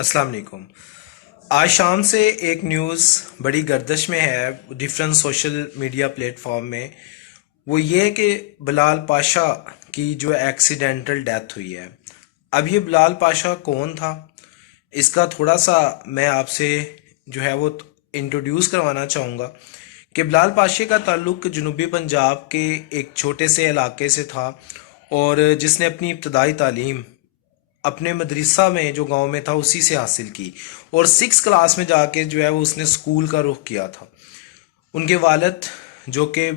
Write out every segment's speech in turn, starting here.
अस्सलाम वालेकुम। आज शाम से एक न्यूज़ बड़ी गर्दिश में है डिफरेंट सोशल मीडिया प्लेटफॉर्म में। वो ये है कि बिलाल पाशा की जो एक्सीडेंटल डेथ हुई है। अब ये बिलाल पाशा कौन था, इसका थोड़ा सा मैं आपसे जो है वो इंट्रोड्यूस करवाना चाहूँगा कि बिलाल पाशे का ताल्लुक जनूबी पंजाब के एक छोटे से इलाके से था और जिसने अपनी इब्तदाई तालीम अपने मदरसा में जो गांव में था उसी से हासिल की और 6 क्लास में जाके जो है वो उसने स्कूल का रुख किया था। उनके वालिद जो कि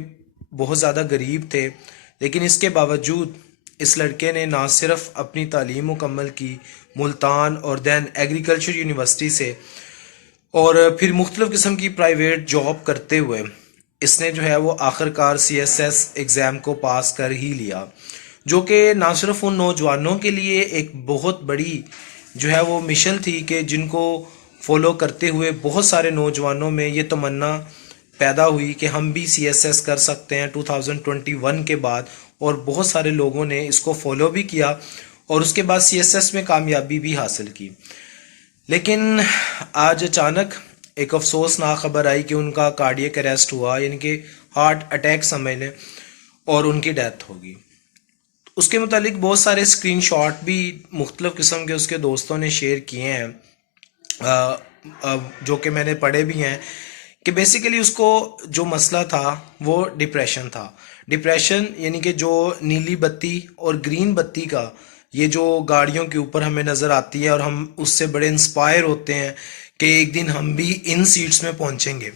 बहुत ज़्यादा गरीब थे, लेकिन इसके बावजूद इस लड़के ने ना सिर्फ अपनी तालीम मुकम्मल की मुल्तान और दैन एग्रीकल्चर यूनिवर्सिटी से, और फिर मुख्तलिफ़ किस्म की प्राइवेट जॉब करते हुए इसने जो है वो आखिरकार CSS एग्ज़ाम को पास कर ही लिया, जो कि ना सिर्फ उन नौजवानों के लिए एक बहुत बड़ी जो है वो मिशन थी कि जिनको फॉलो करते हुए बहुत सारे नौजवानों में ये तमन्ना पैदा हुई कि हम भी CSS कर सकते हैं 2021 के बाद, और बहुत सारे लोगों ने इसको फॉलो भी किया और उसके बाद CSS में कामयाबी भी हासिल की। लेकिन आज अचानक एक अफसोसनाक खबर आई कि उनका कार्डियक अरेस्ट हुआ, यानी कि हार्ट अटैक समझ लें, और उनकी डेथ होगी। उसके मुतालिक बहुत सारे स्क्रीनशॉट भी मुख्तलिफ़ किस्म के उसके दोस्तों ने शेयर किए हैं, जो कि मैंने पढ़े भी हैं कि बेसिकली उसको जो मसला था वो डिप्रेशन था। डिप्रेशन यानी कि जो नीली बत्ती और ग्रीन बत्ती का ये जो गाड़ियों के ऊपर हमें नज़र आती है और हम उससे बड़े इंस्पायर होते हैं कि एक दिन हम भी इन सीट्स में पहुंचेंगे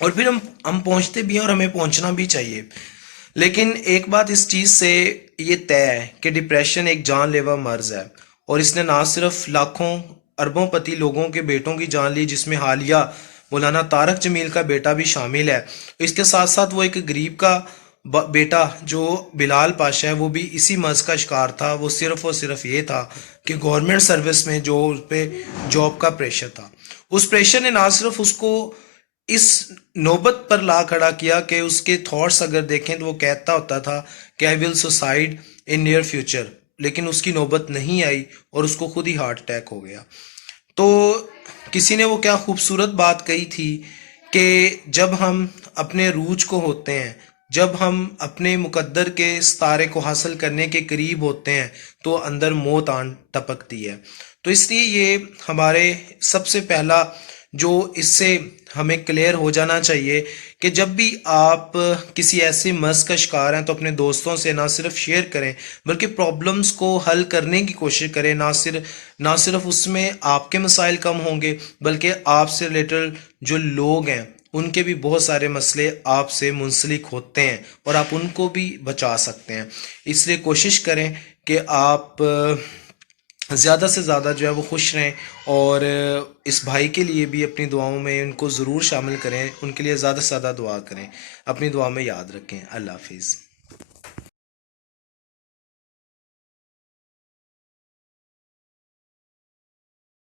और फिर हम पहुंचते भी हैं और हमें पहुंचना भी चाहिए। लेकिन एक बात इस चीज़ से ये तय है कि डिप्रेशन एक जानलेवा मर्ज है और इसने ना सिर्फ लाखों अरबों पति लोगों के बेटों की जान ली, जिसमें हालिया मौलाना तारक जमील का बेटा भी शामिल है। इसके साथ साथ वो एक गरीब का बेटा जो बिलाल पाशा है वो भी इसी मर्ज का शिकार था। वो सिर्फ और सिर्फ ये था कि गवर्नमेंट सर्विस में जो उस पर जॉब का प्रेशर था, उस प्रेशर ने ना सिर्फ उसको इस नौबत पर ला खड़ा किया कि उसके थॉट्स अगर देखें तो वो कहता होता था कि I will suicide in near future, लेकिन उसकी नौबत नहीं आई और उसको खुद ही हार्ट अटैक हो गया। तो किसी ने वो क्या खूबसूरत बात कही थी कि जब हम अपने रूज को होते हैं, जब हम अपने मुकद्दर के सितारे को हासिल करने के करीब होते हैं तो अंदर मौत आन टपकती है। तो इसलिए ये हमारे सबसे पहला जो इससे हमें क्लियर हो जाना चाहिए कि जब भी आप किसी ऐसे मर्ज का शिकार हैं तो अपने दोस्तों से ना सिर्फ शेयर करें बल्कि प्रॉब्लम्स को हल करने की कोशिश करें। ना सिर्फ उसमें आपके मसाइल कम होंगे बल्कि आपसे रिलेटेड जो लोग हैं उनके भी बहुत सारे मसले आपसे मुंसलिक होते हैं और आप उनको भी बचा सकते हैं। इसलिए कोशिश करें कि आप ज़्यादा से ज़्यादा जो है वो खुश रहें और इस भाई के लिए भी अपनी दुआओं में उनको ज़रूर शामिल करें, उनके लिए ज़्यादा से ज़्यादा दुआ करें। अपनी दुआ में याद रखें। अल्लाह हाफिज़।